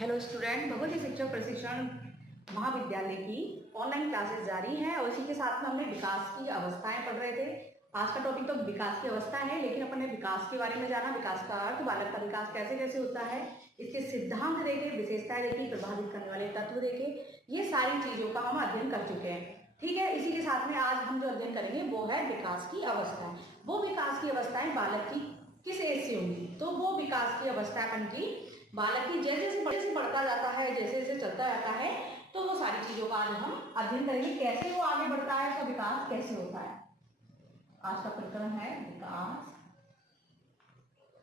Hello student, Bhagwati शिक्षक प्रशिक्षण महाविद्यालय की ऑनलाइन क्लासेस जारी हैं और इसी के साथ में हमने विकास की अवस्थाएं पढ़ रहे थे। आज का टॉपिक तो विकास की अवस्था है, लेकिन अपन ने विकास के बारे में जाना, विकास का अर्थ, बालक का विकास कैसे कैसे होता है, इसके सिद्धांत देखे, विशेषताएं देखी, प्रभावित करने वाले तत्व देखे, ये सारी चीजों का हम अध्ययन कर चुके हैं। ठीक है, इसी के साथ में आज हम जो अध्ययन करेंगे वो है विकास की अवस्थाएं। वो विकास की अवस्थाएं बालक की किस एज से होंगी, तो वो विकास की अवस्था अपन की बालक की जैसे जैसे बढ़ता जाता है, जैसे जैसे चलता जाता है, तो वो सारी चीजों का आज हम अध्ययन करेंगे, कैसे वो आगे बढ़ता है, उसका विकास कैसे होता है। आज का प्रकरण है विकास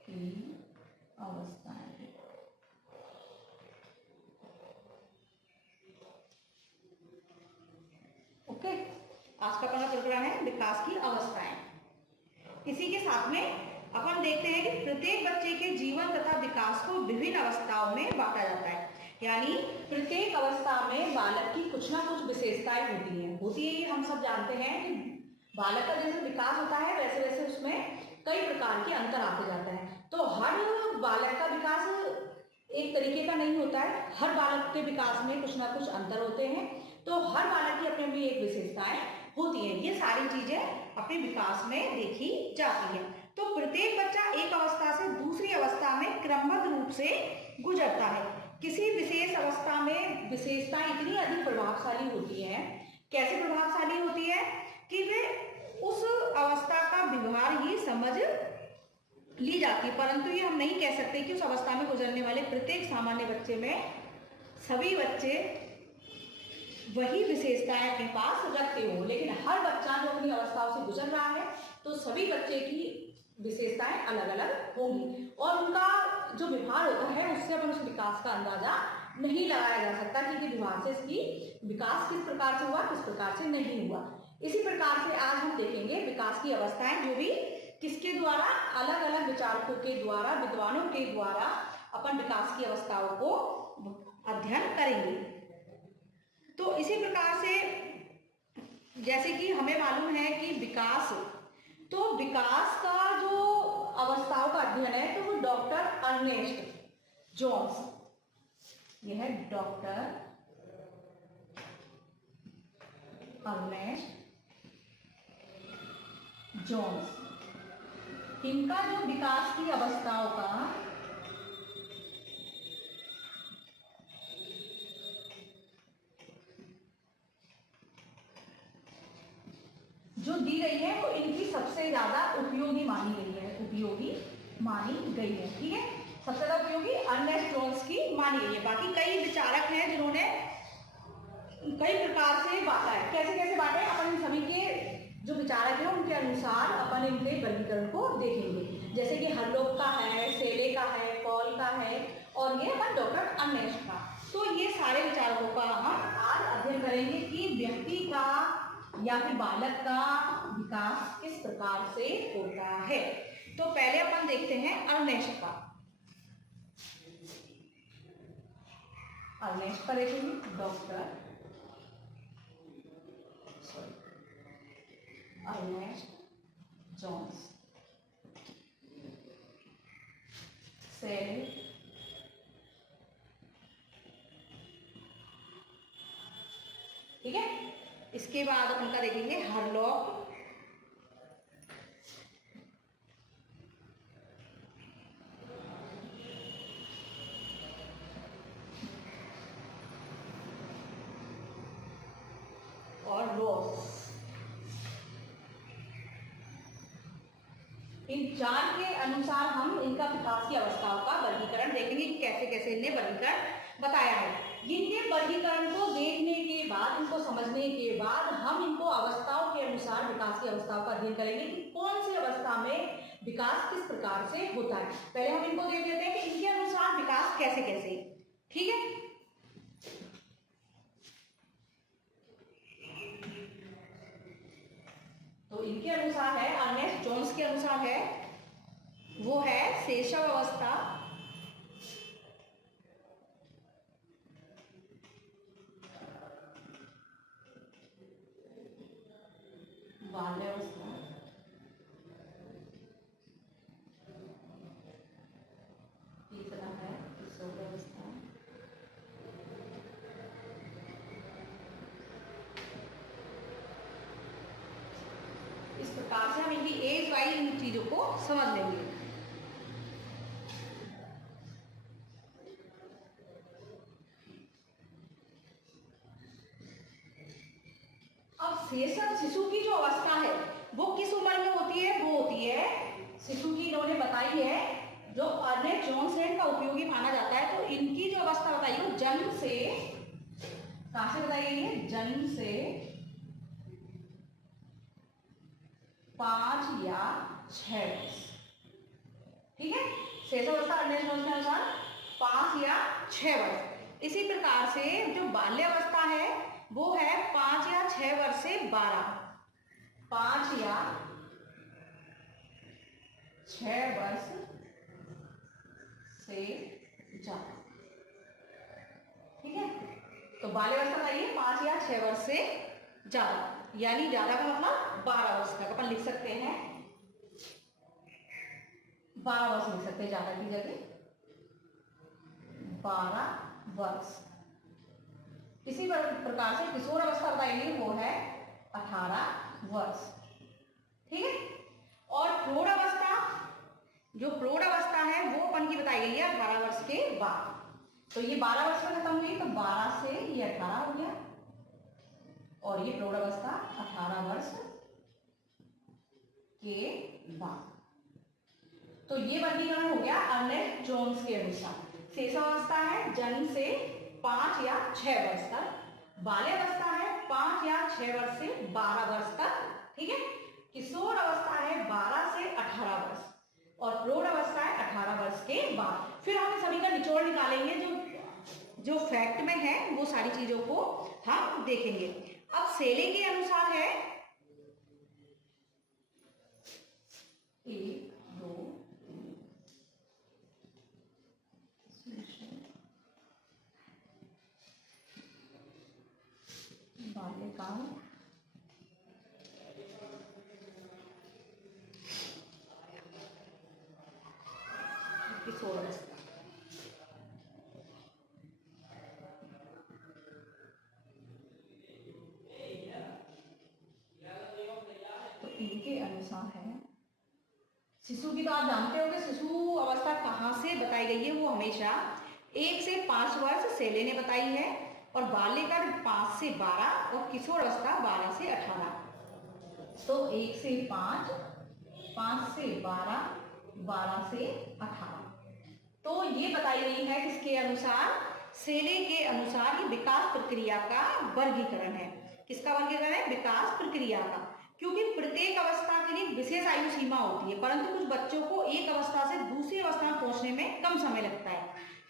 की अवस्थाएं। ओके, आज का पहला प्रकरण है विकास की अवस्थाएं। इसी के साथ में अपन देखते हैं कि प्रत्येक बच्चे के जीवन तथा विकास को विभिन्न अवस्थाओं में बांटा जाता है, यानी प्रत्येक अवस्था में बालक की कुछ ना कुछ विशेषताएं होती है। ये हम सब जानते हैं कि बालक का जैसे विकास होता है वैसे वैसे उसमें कई प्रकार के अंतर आते जाते हैं। तो हर बालक का विकास एक तरीके का नहीं होता है, हर बालक के विकास में कुछ ना कुछ अंतर होते हैं। तो हर बालक की अपनी अपनी एक विशेषताएं होती है। ये सारी चीजें अपने विकास में देखी जाती है। तो प्रत्येक बच्चा एक अवस्था से दूसरी अवस्था में क्रमबद्ध रूप से गुजरता है। किसी विशेष अवस्था में विशेषताएं इतनी अधिक प्रभावशाली होती है, कैसे प्रभावशाली होती है कि वे उस अवस्था का व्यवहार ही समझ ली जाती है। परंतु ये हम नहीं कह सकते कि उस अवस्था में गुजरने वाले प्रत्येक सामान्य बच्चे में सभी बच्चे वही विशेषताएं अपने पास रखते हो, लेकिन हर बच्चा जो अपनी अवस्थाओं से गुजर रहा है तो सभी बच्चे की विशेषताएं अलग अलग होंगी और उनका जो व्यवहार होता है उससे अपन उस विकास का अंदाजा नहीं लगाया जा सकता कि व्यवहार से इसकी विकास किस प्रकार से हुआ, किस प्रकार से नहीं हुआ। इसी प्रकार से आज हम देखेंगे विकास की अवस्थाएं, जो भी किसके द्वारा, अलग अलग विचारकों के द्वारा, विद्वानों के द्वारा अपन विकास की अवस्थाओं को अध्ययन करेंगे। तो इसी प्रकार से जैसे कि हमें मालूम है कि विकास का जो अवस्थाओं का अध्ययन है तो वो डॉक्टर अर्नेस्ट जोन्स, ये है डॉक्टर अर्नेस्ट जोन्स, इनका जो विकास की अवस्थाओं का जो दी गई है वो इनकी सबसे ज्यादा उपयोगी मानी गई है, ठीक है। सबसे ज्यादा उपयोगी अर्नेस्ट जोन्स की मानी गई है। बाकी कई विचारक हैं जिन्होंने कई प्रकार से बांटा है। कैसे कैसे बांटे, अपन सभी के जो विचारक हैं उनके अनुसार अपन इनके वर्गीकरण को देखेंगे। जैसे कि हरलोक का है, सेले का है, पॉल का है और ये अपन डॉक्टर अर्नेस्ट का। तो ये सारे विचारकों का हम आज अध्ययन करेंगे कि व्यक्ति का या फिर बालक का विकास किस प्रकार से होता है। तो पहले अपन देखते हैं अर्नेस्ट का। अर्नेस्ट का देखेंगे, डॉक्टर अर्नेस्ट जोन्स, सेल, ठीक है। इसके बाद अपन का देखेंगे हरलॉक, और रोस। इन चार के अनुसार हम इनका विकास की अवस्थाओं का वर्गीकरण देखेंगे कि कैसे कैसे इन्हें वर्गीकरण बताया है। इनके वर्गीकरण को देखने के बाद, इनको समझने के बाद हम इनको अवस्थाओं के अनुसार विकास की अवस्थाओं का अध्ययन करेंगे कि कौन सी अवस्था में विकास किस प्रकार से होता है। पहले हम इनको देख लेते हैं कि इनके अनुसार विकास कैसे कैसे, ठीक है। तो इनके अनुसार है, अर्नेस्ट जोन्स के अनुसार है, वो है शैशव अवस्था, बाल्यावस्था, तीसरा है किशोरावस्था, प्रकार से हम इनकी एज वाइज इन चीजों को समझ लेंगे। अब शैशव शिशु की जो अवस्था है वो किस उम्र में होती है? वो होती है शिशु की, इन्होंने बताई है, जो अर्नेस्ट जॉनसन का उपयोगी माना जाता है। तो इनकी जो अवस्था बताई है वो जन्म से, कहां से बताई गई है? जन्म से 5 या 6 वर्ष। ठीक है, शैशव अवस्था अर्नेस्ट जॉनसन के अनुसार 5 या 6 वर्ष। इसी प्रकार से जो बाल्यावस्था है वो है 5 या 6 वर्ष से 12, 5 या 6 वर्ष से ज्यादा। ठीक है, तो बाल्यावस्था बताइए 5 या 6 वर्ष से ज्यादा, यानी ज्यादा का मतलब 12 वर्ष तक अपन लिख सकते हैं, 12 वर्ष लिख सकते हैं ज्यादा की जगह 12 वर्ष। इसी प्रकार से किशोर अवस्था बताएंगे वो है 18 वर्ष। ठीक है, और प्रौढ़ अवस्था, जो प्रौढ़ अवस्था है वो अपन की बताई गई है 18 वर्ष के बाद। तो ये 12 वर्ष में खत्म हुई, तो 12 से ये 18 हो गया, और ये प्रौढ़ अवस्था 18 वर्ष के बाद। तो ये वर्गीकरण हो गया अर्नेस्ट जोन्स के अनुसार। शैशवावस्था है जन्म से 5 या 6 वर्ष तक, बाल्यावस्था है 5 या 6 वर्ष से 12 वर्ष तक। ठीक है, किशोर अवस्था है 12 से 18 वर्ष, और प्रौढ़ अवस्था है 18 वर्ष के बाद। फिर हम सभी का निचोड़ निकालेंगे, जो फैक्ट में है वो सारी चीजों को हम देखेंगे। अब सेले के अनुसार है 1, 2, 3 बाल्यकाल, किशोर अवस्था। तो इनके अनुसार है शिशु की, तो आप जानते हो कि शिशु अवस्था कहाँ से बताई गई है? वो हमेशा 1 से 5 वर्ष सेले ने बताई है, और बाल्यकाल 5 से 12, और किशोर अवस्था 12 से 18। तो 1 से 5, 5 से 12, 12 से 18। तो ये बताई गई है किसके अनुसार? सेले के अनुसार। ये विकास प्रक्रिया का वर्गीकरण है। किसका वर्गीकरण है? विकास प्रक्रिया का। क्योंकि प्रत्येक अवस्था के लिए विशेष आयु सीमा होती है, परंतु कुछ बच्चों को एक अवस्था से दूसरी अवस्था में पहुंचने में कम समय लगता है,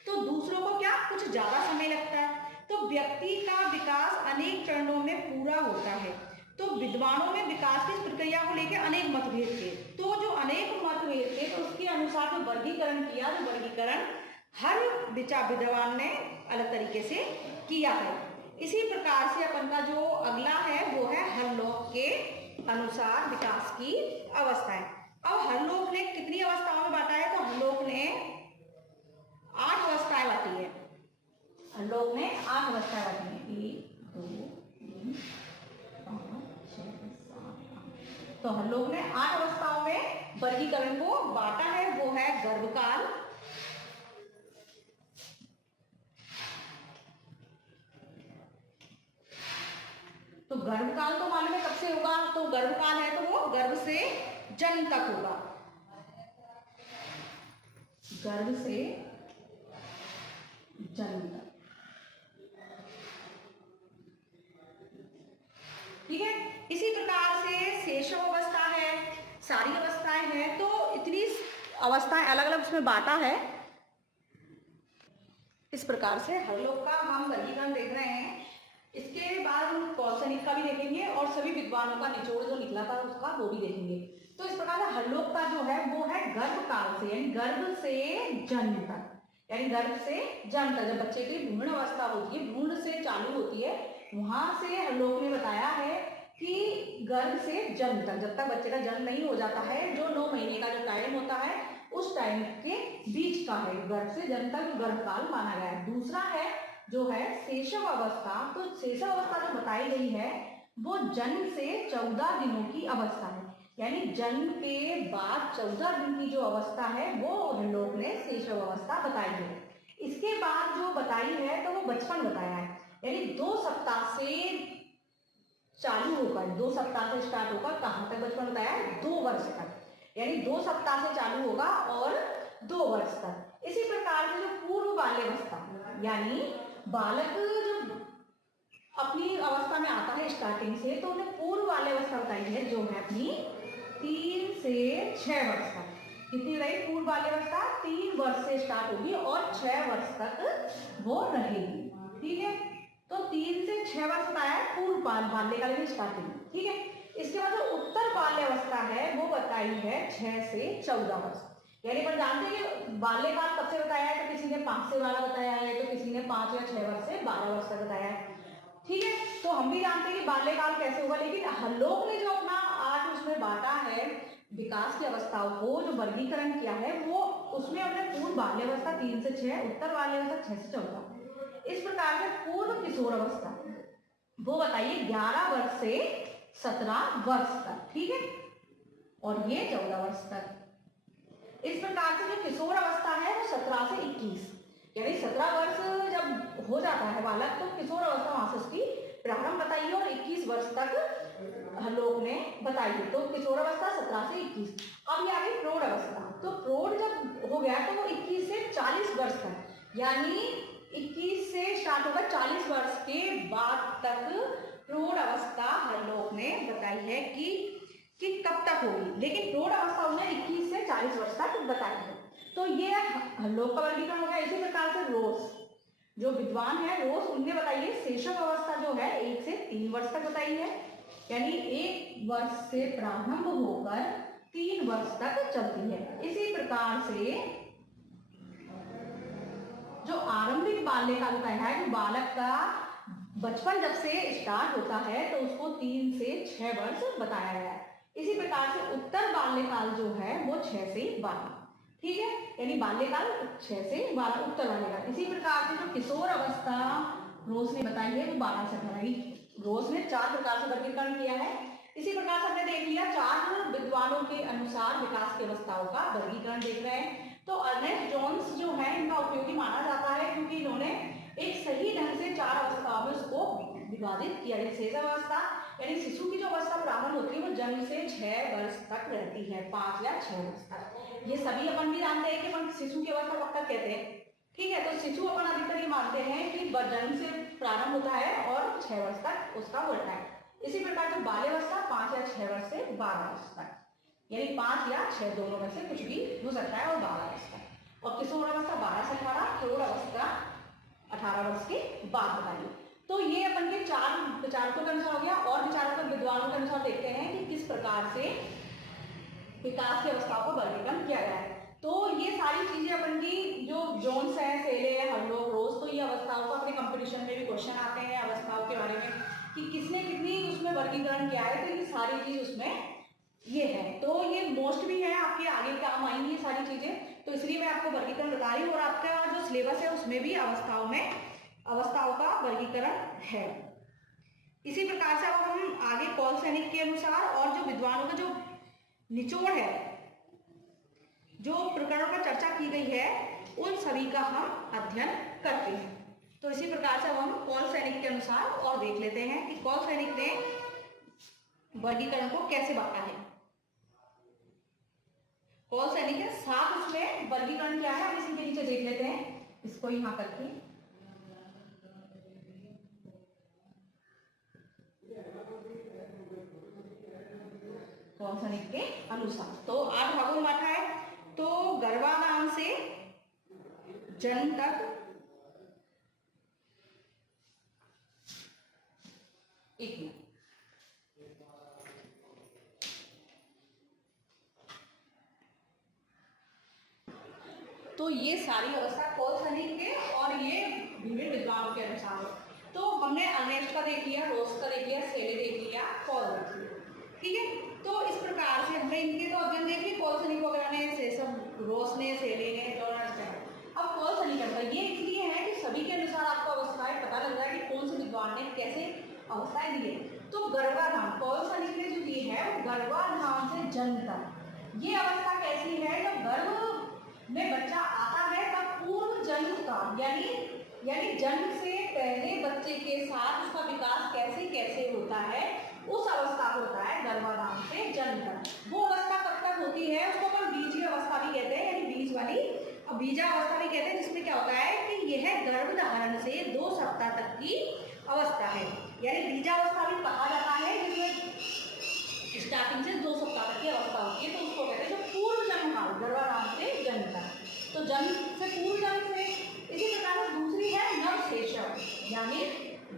तो दूसरों को क्या कुछ ज्यादा समय लगता है। तो व्यक्ति का विकास अनेक चरणों में पूरा होता है। तो विद्वानों में विकास की इस प्रक्रिया को लेकर अनेक मतभेद थे। तो जो अनेक मतभेद थे, तो उसके अनुसार जो वर्गीकरण किया, जो वर्गीकरण हर विद्वान ने अलग तरीके से किया है। इसी प्रकार से अपन का जो अगला है वो है हरलोक के अनुसार विकास की अवस्थाएं। अब हरलोक ने कितनी अवस्थाओं में बांटा है? तो हरलोक ने 8 अवस्थाएं बांटी है। हरलोक ने 8 अवस्थाएं बांटी है, 1, 2, 3, 5, 6, 7, 8। तो हरलोक ने 8 अवस्थाओं में वर्गीकरण को बांटा है। वो है गर्भकाल, तो गर्भकाल तो मालूम है कब से होगा? तो गर्भकाल है तो वो गर्भ से जन्म तक होगा, गर्भ से जन्म तक। ठीक है, इसी प्रकार से शैशव अवस्था है, सारी अवस्थाएं हैं, तो इतनी अवस्थाएं अलग अलग उसमें बांटा है। इस प्रकार से हरलोक का हम वर्गीकरण देख रहे हैं। इसके बाद हम कौशनिक का भी देखेंगे, और सभी विद्वानों का निचोड़ जो निकला था उसका वो भी देखेंगे। तो इस प्रकार से हरलोक का जो है वो है गर्भकाल से, यानी गर्भ से जन्म तक, यानी गर्भ से जन्म तक, जब बच्चे की भ्रूण अवस्था होती है, भ्रूण से चालू होती है, वहां से हरलोक ने बताया है कि गर्भ से जन्म तक, जब तक बच्चे का जन्म नहीं हो जाता है, जो 9 महीने का जो टाइम होता है, उस टाइम के बीच का है गर्भ से जन्म तक गर्भकाल माना गया है। दूसरा है जो है शैशव अवस्था। तो शैशव अवस्था जो बताई गई है वो जन्म से 14 दिनों की अवस्था है। यानी जन्म के बाद 14 दिन की जो अवस्था है वो हरलोक ने शैशव अवस्था बताई है। इसके बाद जो बताई है तो वो बचपन बताया है, यानी 2 सप्ताह से चालू होकर 2 सप्ताह से स्टार्ट होकर कहाँ तक बचपन बताया है, 2 वर्ष तक, यानी 2 सप्ताह से चालू होगा और 2 वर्ष तक। इसी प्रकार से जो पूर्व बाल्यावस्था, यानी बालक जो अपनी अवस्था में आता है स्टार्टिंग से, तो उन्हें पूर्व बाल्यावस्था बताई है जो है अपनी 3 से 6 वर्ष तक। कितनी रही पूर्व बाल्यावस्था, 3 वर्ष से स्टार्ट होगी और 6 वर्ष तक वो रहेगी। ठीक है, तो 3 से 6 वर्ष बताया है पूर्व बाल्यकाल की स्टार्टिंग। ठीक है, इसके बाद जो उत्तर बाल्यावस्था है वो बताई है 6 से 14 वर्ष। यानी पर जानते हैं कि बाल्यकाल कब से बताया है, तो किसी ने 5 से 12 बताया है, तो किसी ने 5 या 6 वर्ष से 12 वर्ष तक बताया है। ठीक है, तो हम भी जानते हैं कि बाल्यकाल कैसे होगा, लेकिन हरलोक ने जो अपना आज उसमें बांटा है विकास की अवस्थाओं को, जो वर्गीकरण किया है, वो उसमें अपने पूर्व बाल्यावस्था 3 से 6, उत्तर बाल्यावस्था 6 से 14। इस प्रकार से पूर्व किशोर अवस्था वो बताइए 11 वर्ष से 17 वर्ष तक। ठीक है, और ये 14 वर्ष तक। इस प्रकार से जो किशोर अवस्था है वो 17 से 21, यानी 17 वर्ष जब हो जाता है बालक तो किशोर अवस्था वहां से उसकी प्रारंभ बताइए, और 21 वर्ष तक हरलोक ने बताई है। तो किशोर अवस्था 17 से 21। अब ये आ गई प्रौढ़ अवस्था। तो प्रौढ़ जब हो गया तो वो 21 से 40 वर्ष तक, यानी 21 से स्टार्ट होगा 40 वर्ष के बाद तक प्रौढ़ अवस्था हरलोक ने बताई है कि कब तक होगी, लेकिन प्रौढ़ अवस्था उन्हें 21 से 40 वर्ष तक बताई है। तो ये हरलोक का वर्गीकरण हो गया। इसी प्रकार से रोस जो विद्वान है, रोस उनने बताइए शैशव अवस्था जो है 1 से 3 वर्ष तक बताई है, यानी 1 वर्ष से प्रारंभ होकर 3 वर्ष तक चलती है। इसी प्रकार से जो आरंभिक बाल्यकाल होता है, जो बालक का बचपन जब से स्टार्ट होता है तो उसको 3 से 6 वर्ष बताया गया है। इसी प्रकार से उत्तर बाल्यकाल जो है वो 6 से 12। ठीक है, यानी बाल्यकाल 6 से 12 उत्तर बाल्यकाल। इसी प्रकार से जो किशोर अवस्था रोज ने बताई है वो 12 से 18। रोज ने 4 प्रकार से वर्गीकरण किया है। इसी प्रकार से हमने देख लिया 4 विद्वानों के अनुसार विकास की अवस्थाओं का वर्गीकरण देख रहे हैं। तो अर्नेस्ट जोन्स जो है इनका उपयोगी माना जाता है, क्योंकि इन्होंने एक सही ढंग से 4 अवस्थाओं में उसको विभाजित किया। शैशव अवस्था यानी शिशु की जो अवस्था प्रारंभ होती है वो जन्म से 6 वर्ष तक रहती है, 5 या 6 वर्ष तक। ये सभी अपन भी जानते हैं कि अपन शिशु की अवस्था कब तक कहते हैं। ठीक है, तो शिशु अपन अधिकतर ये मानते हैं कि जन्म से प्रारंभ होता है और 6 वर्ष तक उसका बढ़ता है। इसी प्रकार जो बाल्यावस्था 5 या 6 वर्ष से 12 वर्ष तक, यानी 5 या 6 दोनों में से कुछ भी हो सकता है, और 12 वर्ष तक। और किशोर अवस्था 12 से 18, प्रौढ़ अवस्था 18 वर्ष के बाद बताइए। तो ये अपन के 4 विचारकों के अनुसार हो गया। और विचारकों विद्वानों के अनुसार देखते हैं कि किस प्रकार से विकास की अवस्थाओं को वर्गीकरण किया गया है। तो ये सारी चीजें अपन की जो जोन्स है, सेले है, हरलोक, रोज, तो ये अवस्थाओं को अपने कंपटीशन में भी क्वेश्चन आते हैं अवस्थाओं के बारे में कि किसने कितनी उसमें वर्गीकरण किया है। तो ये सारी चीज उसमें ये है, तो ये मोस्ट भी है, आपके आगे काम आएंगी ये सारी चीजें। तो इसलिए मैं आपको वर्गीकरण बता रही हूँ, और आपका जो सिलेबस है उसमें भी अवस्थाओं का वर्गीकरण है। इसी प्रकार से अब हम आगे कौल सैनिक के अनुसार और जो विद्वानों का जो निचोड़ है, जो प्रकरणों पर चर्चा की गई है, उन सभी का हम अध्ययन करते हैं। तो इसी प्रकार से अब हम कौल सैनिक के अनुसार और देख लेते हैं कि कौल सैनिक ने वर्गीकरण को कैसे बांटा है। कौल सैनिक के साथ उसमें वर्गीकरण क्या है, हम इसी के नीचे देख लेते हैं, इसको यहां करके। कौल सैनिक के अनुसार तो 8 भागों में बांटा है। तो गर्भाधान से जन्म तक एक मिनट, तो ये सारी अवस्था कौल सैनिक के और ये विभिन्न विद्वानों के अनुसार है। तो हमने अर्नेस्ट का देख लिया, रोज का देख लिया, सेले देख लिया, कौल देख लिया। ठीक है, तो इस प्रकार से हमने इनके तो अध्ययन देख लिया, कौल सैनिक वगैरह ने, शैशव, रोज ने, सेले ने, जॉर्ज ने। अब कौल सैनिक ये इसलिए है कि सभी के अनुसार आपको अवस्थाएं पता लग रहा है कि कौन से विद्वान ने कैसे अवस्थाएं दी है। तो गर्भाधान पौलसनिक ने जो दी है वो गर्भाधान से जन्म तक ये अवस्था कैसी है, जब गर्भ में बच्चा आता है तब पूर्व जन्म काल यानी जन्म से पहले बच्चे के साथ उसका विकास कैसे कैसे होता है, उस अवस्था को होता है गर्भाधान से जन्म तक। वो अवस्था कब तक होती है, उसको अपन बीज अवस्था भी कहते हैं, यानी बीज वाली बीजावस्था भी कहते हैं, जिसमें क्या होता है कि यह गर्भधारण से 2 सप्ताह तक की अवस्था है। यानी बीजावस्था भी कहा जाता है जिसमें स्टार्टिंग से 2 सप्ताह तक की अवस्था होती है, तो उसको कहते हैं जो पूर्व जन्म काल, गर्भाधान से जन्म तक। तो जन्म से पूर्व जन्म से। इसी प्रकार से दूसरी है नवशेषण, यानी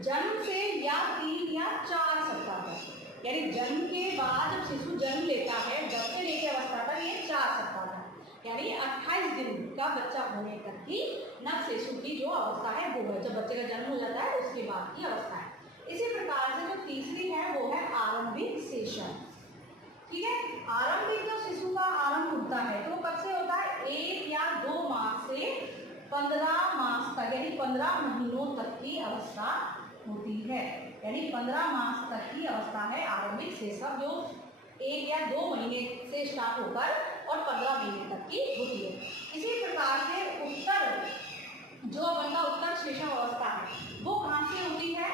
जन्म से या 3 या 4 सप्ताह तक, यानी जन्म के बाद जब शिशु जन्म लेता है जब से लेकर अवस्था तक ये 4 सप्ताह तक, यानी 28 दिन का बच्चा होने तक की नवशिशु की जो अवस्था है वो है, जब बच्चे का जन्म हो जाता है उसके बाद की अवस्था है। इसी प्रकार से जो तीसरी है वो है आरंभिक सेशन। ठीक है, आरंभिक जो शिशु का आरंभ होता है तो कब से होता है, 1 या 2 मास से 15 मास तक, यानी 15 महीनों तक की अवस्था होती है। यानी 15 मास तक की अवस्था है आरंभिक सेशव, जो 1 या 2 महीने से स्टार्ट होकर और 15 महीने तक की होती है। इसी प्रकार से उत्तर जो अपन का उत्तर सेशव अवस्था है वो कहाँ से होती है,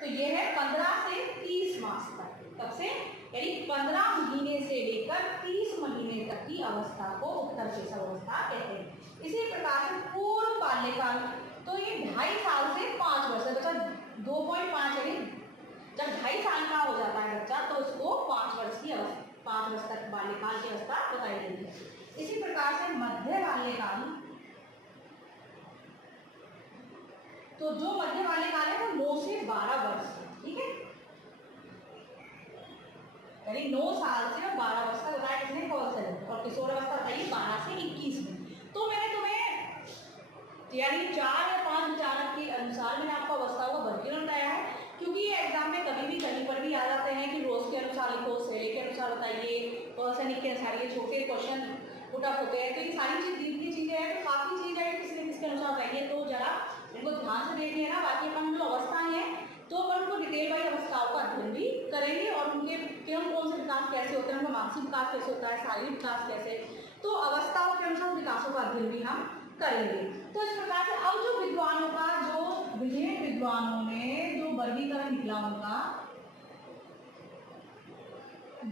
तो यह है 15 से 30 मास तक। तब से यानी 15 महीने से लेकर 30 महीने तक की अवस्था को उत्तर शेषव अवस्था कहते हैं। इसी प्रकार से पूर्व बाल्यकाल, तो ये 2.5 साल से 5 वर्ष, बच्चा 2.5 यानी जब 2.5 साल का हो जाता है बच्चा तो उसको 5 वर्ष की अवस्था, 5 वर्ष तक बाल्यकाल की अवस्था बताई गई है। इसी प्रकार से मध्य बाल्यकाल, तो जो मध्य बाल्यकाल है वो 9 से 12 वर्ष, ठीक है, यानी 9 साल से 12 वर्ष तक बताया किसने, पौलसन। और किशोर अवस्था बताइए 12 से 21 में। तो मैंने तुम्हें यानी 4 या 5 विचारक के अनुसार मैंने आपको अवस्थाओं का वर्गीकरण बताया है, क्योंकि ये एग्जाम में कभी भी कहीं पर भी आ जाते हैं कि रोज के अनुसार लिखो, सेले के अनुसार बताइए, पौलसनिक के अनुसार, ये छोटे क्वेश्चन पुटअप होते हैं। तो ये सारी चीजें हैं, तो काफी चीज है किसी न किसके अनुसार बताइए, तो जरा इनको ध्यान से देखिए ना। बाकी अपन जो अवस्थाएं हैं तो अपन उनको डिटेल वाइज अवस्थाओं का अध्ययन भी करेंगे और उनके कौन से विकास कैसे होते हैं, उनका मानसिक विकास कैसे होता है, शारीरिक विकास कैसे, तो अवस्थाओं के अनुसार विकासों का अध्ययन भी हम करेंगे। तो इस प्रकार से अब जो विद्वानों का, जो विभिन्न विद्वानों ने जो वर्गीकरण निकला, उनका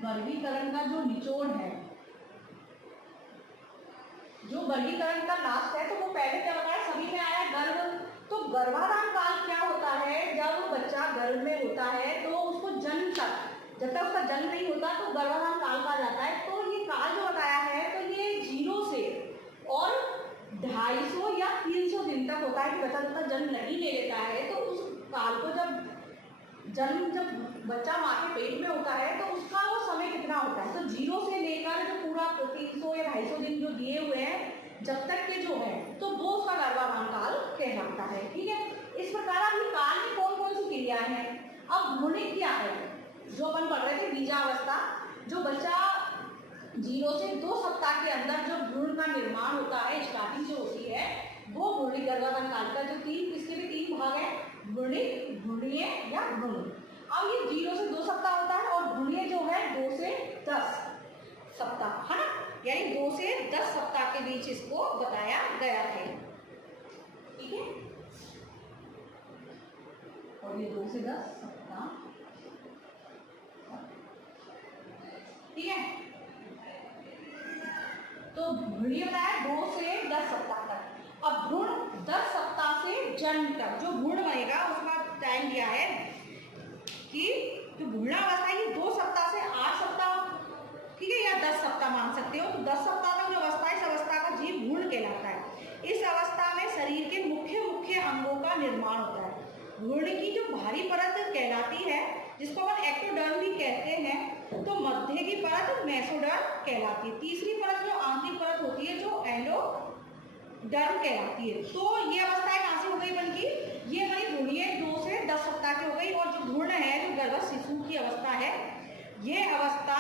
वर्गीकरण का जो निचोड़ है, जो वर्गीकरण का लास्ट है, तो वो पहले क्या बताया, सभी में आया गर्भ। तो गर्भाधान काल क्या होता है, जब बच्चा गर्भ में होता है तो उसको जन्म तक, जब तक उसका जन्म नहीं होता तो गर्भाधान काल कहा जाता है। तो ये काल जो बताया है तो ये 0 से और 250 या 300 दिन तक होता है कि बच्चा जब तक जन्म नहीं ले लेता है तो उस काल को, जब बच्चा माँ के पेट में होता है तो उसका वो समय कितना होता है। तो 0 से लेकर जो पूरा 300 या 250 दिन जो दिए हुए हैं जब तक के जो है, तो वो उसका गर्भाधान काल कहलाता है। ठीक है, इस प्रकार अब काल में कौन कौन सी क्रियाएं हैं। अब भ्रूणिक क्या है, जो अपन पढ़ रहे थे बीजावस्था, जो बच्चा 0 से 2 सप्ताह के अंदर जो भ्रूण का निर्माण होता है, स्टार्टिंग जो होती है, वो भ्रूणिक गर्भाधान काल का, जो इसके भी 3 भाग है, भ्रूणिक, भ्रूणीय या भ्रूण। अब ये 0 से 2 सप्ताह होता है और भ्रूणीय जो है 2 से 10 सप्ताह, है ना, यानी 2 से 10 सप्ताह के बीच इसको बताया गया है। ठीक है, और ये 2 से 10 सप्ताह, ठीक है। तो भ्रूणीय बताया 2 से 10 सप्ताह तक। अब भ्रूण 10 सप्ताह से जन्म तक जो भ्रूण बनेगा उसका टाइम दिया है कि जो भ्रूणावस्था है ये 2 सप्ताह से 8 सप्ताह, ठीक है, या 10 सप्ताह मान सकते हो। तो 10 सप्ताह तक जो अवस्था है, इस अवस्था का जीव भ्रूण कहलाता है। इस अवस्था में शरीर के मुख्य अंगों का निर्माण होता है। भ्रूण की जो बाहरी परत कहलाती है, जिसको अपन एक्टोडर्म भी कहते हैं, तो मध्य की परत मेसोडर्म कहलाती है। तीसरी परत जो आंतरिक परत होती है, जो एंडोडर्म कहलाती है। तो ये अवस्थाएं कहाँ से हो गई बनकी, ये हमारी भ्रूणीय 2 से 10 सप्ताह की हो गई। और जो भ्रूण है, जो गर्भ शिशु की अवस्था है, ये अवस्था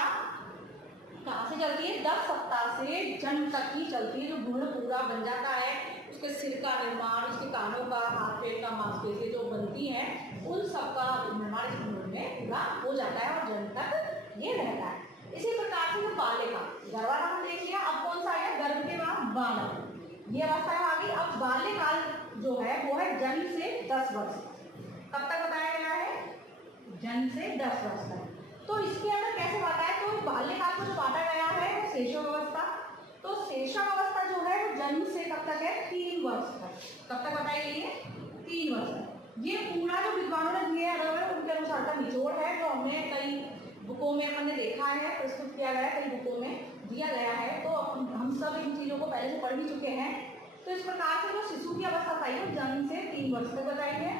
कहाँ से चलती है? 10 सप्ताह से जन्म तक ही चलती है। जो भ्रूण पूरा बन जाता है, उसके सिर का निर्माण, उसके कानों का, हाथ पैर का मांसपेशियां जो बनती हैं, उन सब का निर्माण इस भ्रूण में पूरा हो जाता है और जन्म तक ये रहता है। इसी प्रकार से जो बाल्यकाल, गर्भाधान देख लिया, अब कौन सा आया? गर्भ के बाद बालक, ये अवस्था आ गई। अब बाल्यकाल जो है वो है जन्म से 10 वर्ष। कब तक बताया गया है? जन्म से 10 वर्ष तक। तो इसके अंदर कैसे बांटा है? तो बाल्यकाल को जो बांटा गया है वो शैशव अवस्था। तो शैशव अवस्था जो है वो जन्म से कब तक है? 3 वर्ष तक। कब तक बताई गई है? 3 वर्ष तक। ये पूरा जो विद्वानों ने दिया है उनके अनुसार का निचोड़ है, जो हमने कई बुकों में हमने देखा है, प्रस्तुत किया गया है, कई बुकों में दिया गया है। तो हम सब इन चीज़ों को पहले से पढ़ भी चुके हैं। तो इस प्रकार से जो शिशु की अवस्था बताई है जन्म से 3 वर्ष तक बताई है।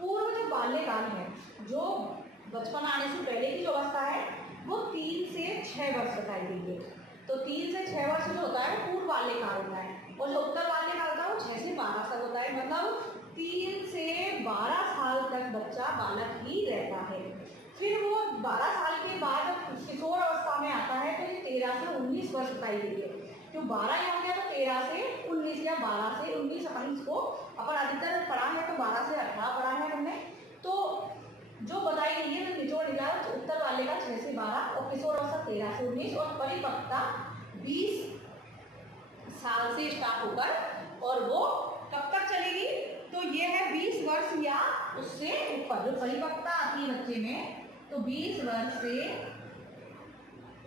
पूर्व जो बाल्यकाल है, जो बचपन आने से पहले की जो अवस्था है, वो 3 से 6 वर्ष बताई गई है। तो 3 से 6 वर्ष जो होता है वो पूर्व बाल्यकाल होता है, और जो उत्तर बाल्यकाल होता है वो 6 से 12 तक होता है। मतलब 3 से 12 साल तक बच्चा बालक ही रहता है। फिर वो 12 साल के बाद किशोर अवस्था में आता है, तो ये 13 से 19 वर्ष बताई गई है। जो 12 ही हो गया तो 13 से 19 या 12 से 19 अपन इसको अपन अधिकतर पढ़ा है, तो 12 से 18 पढ़ा है हमने। तो जो बताई गई है जो निचोड़ निकाल, उत्तर वाले का 6 से 12 और किशोर अवस्था 13 से 19 और परिपक्वता 20 साल से स्टार्ट होकर और वो कब तक चलेगी? तो ये है 20 वर्ष या उससे ऊपर जो परिपक्वता आती है बच्चे में, तो 20 वर्ष से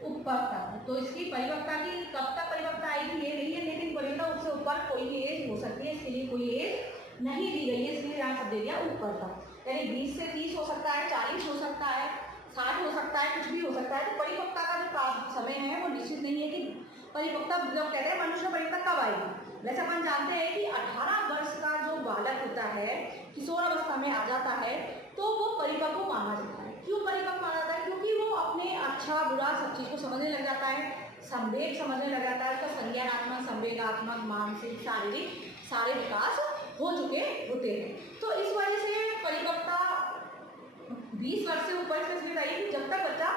ऊपर तक। तो इसकी परिपक्वता की कब तक परिपक्वता आएगी ये नहीं है, लेकिन परिपक्वता उससे ऊपर कोई भी एज हो सकती है, इसके लिए कोई एज नहीं दी गई है, इसलिए यहाँ सब दे दिया ऊपर तक। यानी 20 से 30 हो सकता है, 40 हो सकता है, 60 हो सकता है, कुछ भी हो सकता है। तो परिपक्वता का जो समय है वो निश्चित नहीं है कि परिपक्वता जब कहते हैं मनुष्य परिपक्वता कब आएगी। वैसे अपन जानते हैं कि 18 वर्ष का जो बालक होता है, किशोर अवस्था में आ जाता है, तो वो परिपक्व माना जाता है। क्यों परिपक्व माना जाता है? क्योंकि वो अपने अच्छा बुरा सब चीज़ को समझने लग जाता है, संवेग समझने लग जाता है, उसका संज्ञानात्मक, संवेगात्मक, मानसिक, शारीरिक सारे विकास हो चुके होते हैं। तो इस वजह से परिपक्वता 20 वर्ष से ऊपर से इसलिए बताइए कि जब तक बच्चा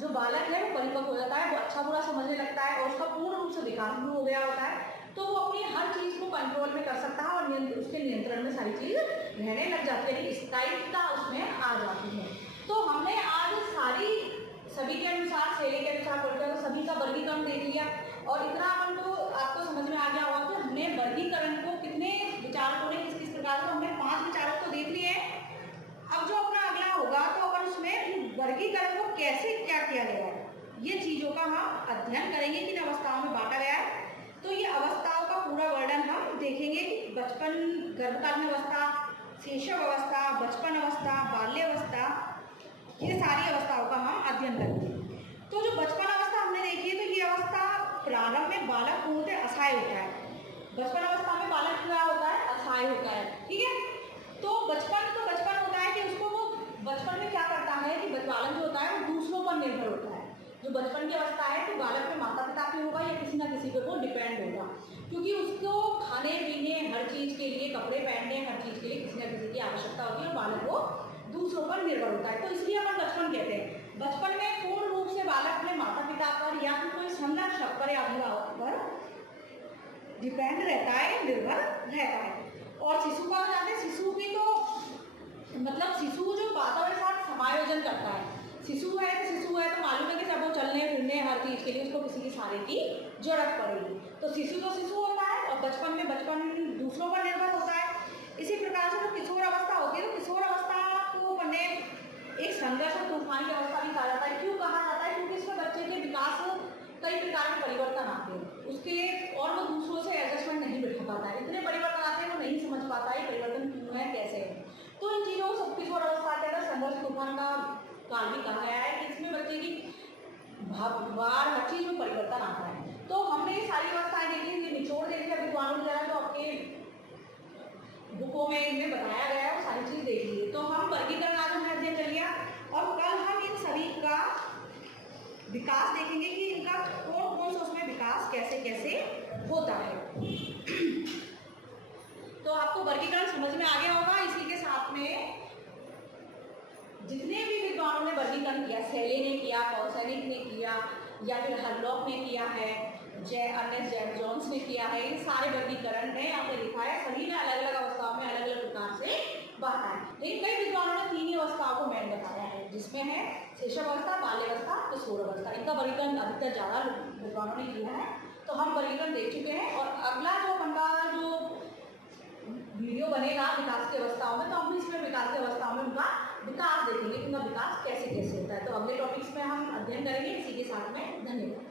जो बालक है वो परिपक्व हो जाता है, वो अच्छा बुरा समझने लगता है और उसका पूर्ण रूप से विकास भी हो गया होता है, तो वो अपनी हर चीज़ को कंट्रोल में कर सकता है और उसके नियंत्रण में सारी चीज़ रहने लग जाती है, स्थायित्वता उसमें आ जाती है। तो हमने आज सारी सभी के अनुसार, शैली के अनुसार पढ़ते हुए सभी का वर्गीकरण देख लिया और इतना अपन को आपको समझ में आ गया होगा कि हमने वर्गीकरण को कितने विचारकों ने किस किस प्रकार से, हमने 5 विचारक तो देख लिए हैं। अब जो अपना अगला होगा तो अपन उसमें वर्गीकरण को कैसे क्या किया गया है, ये चीज़ों का हम अध्ययन करेंगे, किन अवस्थाओं में बांटा गया है। तो ये अवस्थाओं का पूरा वर्णन हम देखेंगे कि बचपन, गर्भकालीन अवस्था, शैशव अवस्था, बचपन अवस्था, बाल्य अवस्था, ये सारी अवस्थाओं का हम अध्ययन करेंगे। तो जो बचपन अवस्था हमने देखी है, तो ये अवस्था प्रारंभ में बालक पूर्णतः असहाय होता है। बचपन अवस्था में बालक क्या होता है? असहाय होता है, ठीक है। तो बचपन होता है कि उसको वो बचपन में क्या करता है कि बालक जो होता है वो दूसरों पर निर्भर होता है। जो बचपन की अवस्था है तो बालक में माता पिता पे होगा या किसी ना किसी पे वो डिपेंड होगा, क्योंकि उसको खाने पीने हर चीज़ के लिए, कपड़े पहनने हर चीज़ के लिए किसी न किसी की आवश्यकता होती है और बालक वो दूसरों पर निर्भर होता है। तो इसलिए अपन बचपन कहते हैं। बचपन में पूर्ण रूप से बालक अपने माता पिता पर या फिर कोई संरक्षक पर या अभिभावक पर डिपेंड रहता है, निर्भर रहता है। और शिशु का हो जाते हैं, शिशु की तो मतलब शिशु जो वातावरण के साथ समायोजन करता है। शिशु है तो मालूम है कि सब वो चलने फिरने हर चीज़ के लिए उसको किसी की सहारे की जरूरत पड़ेगी। तो शिशु होता है और बचपन दूसरों पर निर्भर होता है। इसी प्रकार से जो किशोर अवस्था होती है, तो किशोर अवस्था को अपने एक संघर्ष और तूफान की अवस्था भी कहा जाता है। क्यों कहा जाता है? क्योंकि इसमें बच्चे के विकास कई प्रकार के परिवर्तन आते हैं उसके, और वो दूसरों से एडजस्टमेंट नहीं बैठा पाता है, इतने परिवर्तन आते हैं वो नहीं समझ पाता है परिवर्तन क्यों है, कैसे है। तो इन चीज़ों को सब किशोर अवस्था के अंदर संघर्ष तूफान का काल भी कहा गया है कि इसमें बच्चे की भार हर चीज़ में परिवर्तन आता है। तो हमने ये सारी अवस्थाएं देखी, ये निचोड़ देख लिया विद्वानों द्वारा जो आपके बुकों में इनमें बताया गया है, वो सारी चीज़ देख ली। तो हम वर्गीकरण आज हमने अध्ययन कर लिया और कल हम इन सभी का विकास देखेंगे कि इनका कौन कौन सा उसमें विकास कैसे कैसे होता है। तो आपको वर्गीकरण समझ में आ गया होगा। इसी के साथ में जितने भी विद्वानों ने वर्गीकरण किया, शैली ने किया, कौशैनिक ने किया, या फिर हरलॉक ने किया है, अर्नेस्ट जेम्स जोन्स ने किया है। ये सारे वर्गीकरण है यहाँ पे लिखा है, सभी ने अलग अलग अवस्थाओं में अलग अलग प्रकार से बांटा है। लेकिन कई विद्वानों ने 3 ही अवस्थाओं को मेन बताया है, जिसमें है शिशुअवस्था, बाल्यावस्था, किशोरावस्था। इनका वर्गीकरण अधिकतर ज़्यादा विद्वानों ने किया है, तो हम वर्गीकरण देख चुके हैं। और अगला जो हमारा जो वीडियो बनेगा विकास की अवस्थाओं में, तो हम इसमें विकास की अवस्थाओं में उनका विकास देखेंगे, उनका विकास कैसे कैसे होता है। तो अगले टॉपिक्स में हम अध्ययन करेंगे। इसी के साथ में धन्यवाद।